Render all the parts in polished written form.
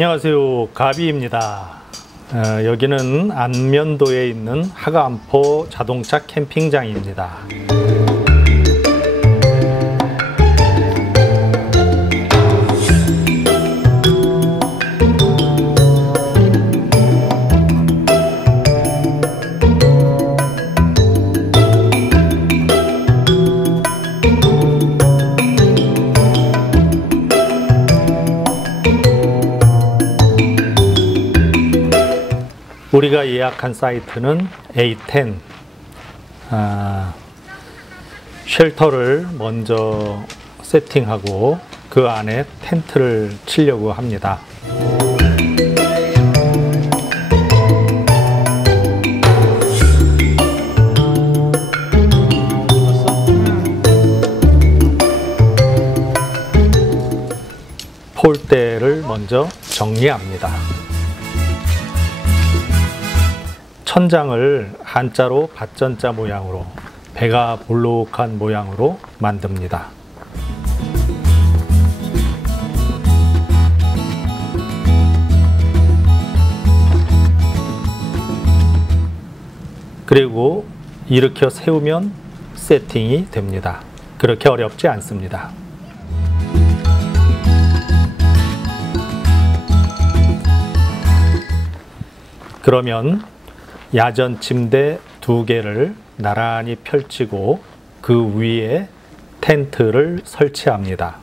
안녕하세요, 가비입니다. 여기는 안면도에 있는 하가암포 자동차 캠핑장입니다. 우리가 예약한 사이트는 A10. 쉘터를 먼저 세팅하고 그 안에 텐트를 치려고 합니다. 폴대를 먼저 정리합니다. 천장을 한자로 밭전자 모양으로, 배가 볼록한 모양으로 만듭니다. 그리고 일으켜 세우면 세팅이 됩니다. 그렇게 어렵지 않습니다. 그러면 야전 침대 2개를 나란히 펼치고 그 위에 텐트를 설치합니다.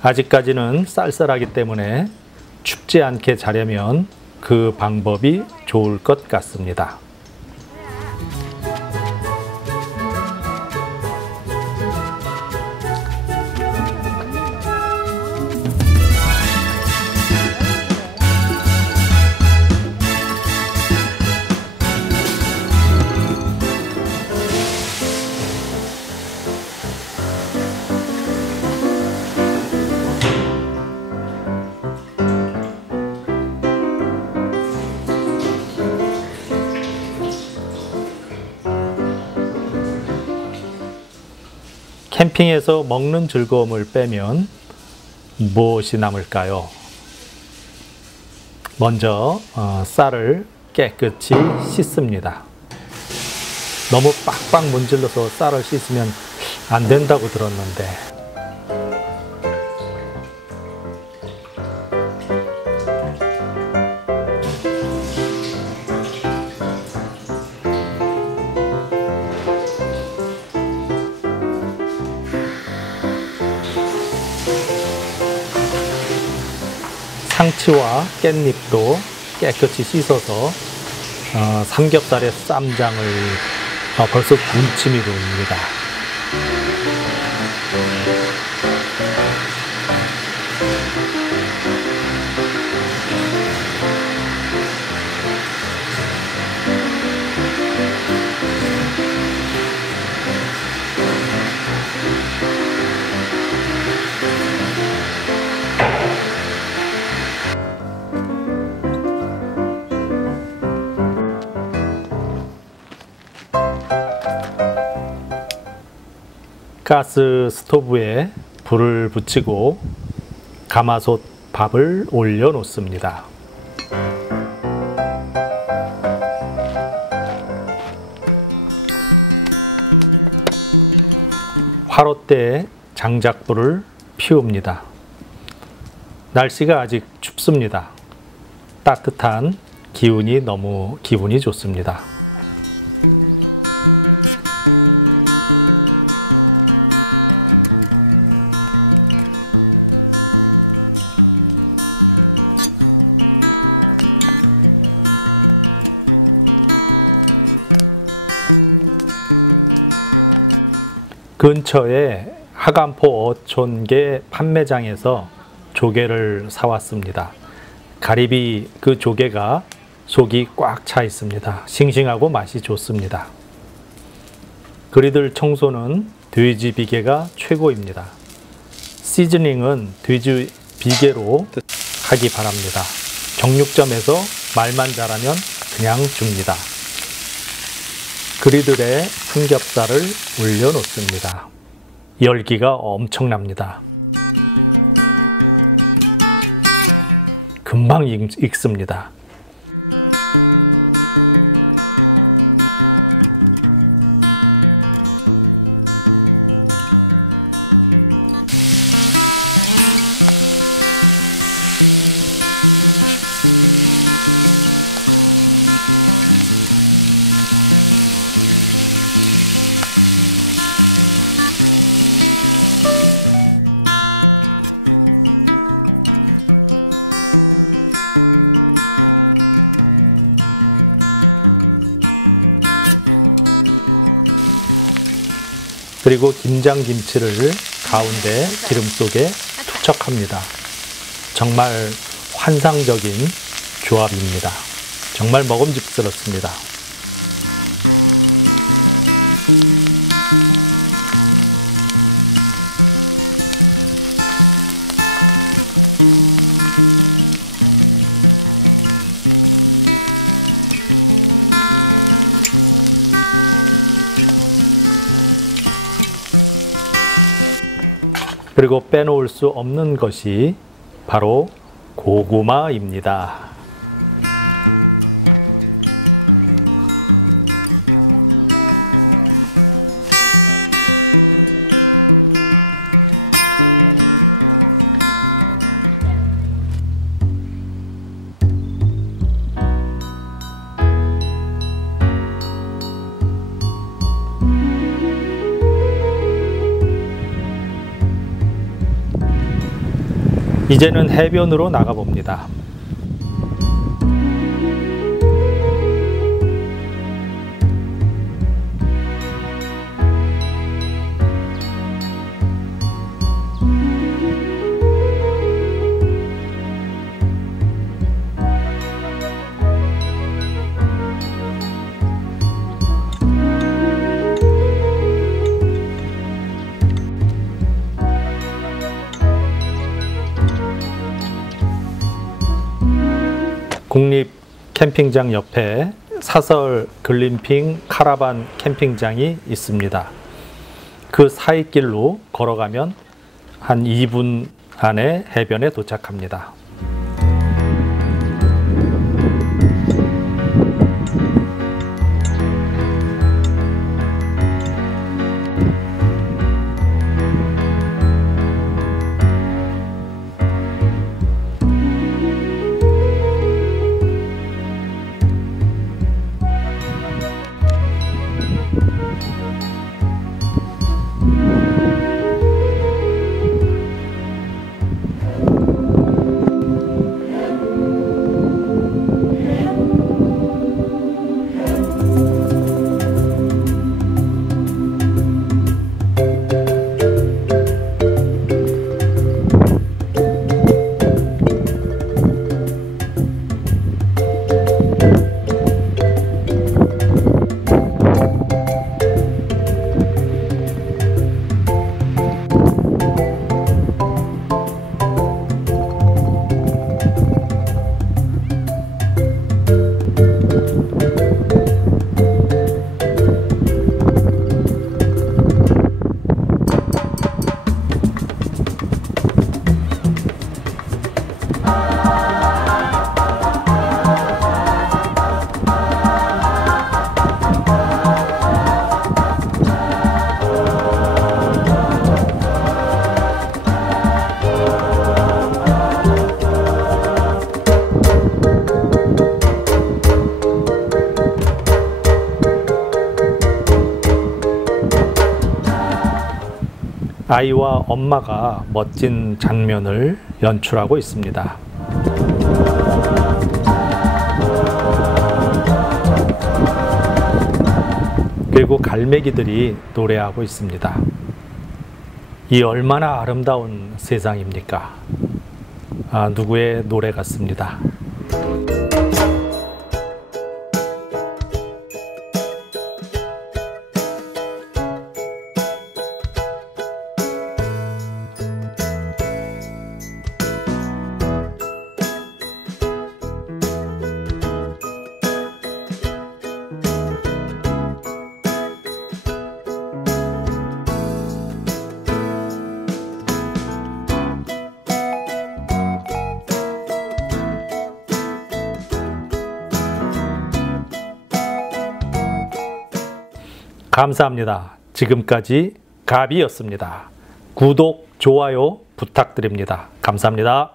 아직까지는 쌀쌀하기 때문에 춥지 않게 자려면 그 방법이 좋을 것 같습니다. 캠핑에서 먹는 즐거움을 빼면 무엇이 남을까요? 먼저 쌀을 깨끗이 씻습니다. 너무 빡빡 문질러서 쌀을 씻으면 안 된다고 들었는데, 상치와 깻잎도 깨끗이 씻어서 삼겹살에 쌈장을 벌써 군침이 돕니다. 가스 스토브에 불을 붙이고 가마솥 밥을 올려 놓습니다. 화롯대에 장작불을 피웁니다. 날씨가 아직 춥습니다. 따뜻한 기운이 너무 기분이 좋습니다. 근처에 하가암포 어촌계 판매장에서 조개를 사왔습니다. 가리비 그 조개가 속이 꽉 차 있습니다. 싱싱하고 맛이 좋습니다. 그리들 청소는 돼지 비계가 최고입니다. 시즈닝은 돼지 비계로 하기 바랍니다. 정육점에서 말만 잘하면 그냥 줍니다. 그리들에 삼겹살을 올려놓습니다. 열기가 엄청납니다. 금방 익습니다. 그리고 김장김치를 가운데 기름 속에 투척합니다. 정말 환상적인 조합입니다. 정말 먹음직스럽습니다. 그리고 빼놓을 수 없는 것이 바로 고구마입니다. 이제는 해변으로 나가봅니다. 국립 캠핑장 옆에 사설 글램핑 카라반 캠핑장이 있습니다. 그 사이길로 걸어가면 한 2분 안에 해변에 도착합니다. 아이와 엄마가 멋진 장면을 연출하고 있습니다. 그리고 갈매기들이 노래하고 있습니다. 이 얼마나 아름다운 세상입니까? 누구의 노래 같습니다. 감사합니다. 지금까지 가비였습니다. 구독, 좋아요 부탁드립니다. 감사합니다.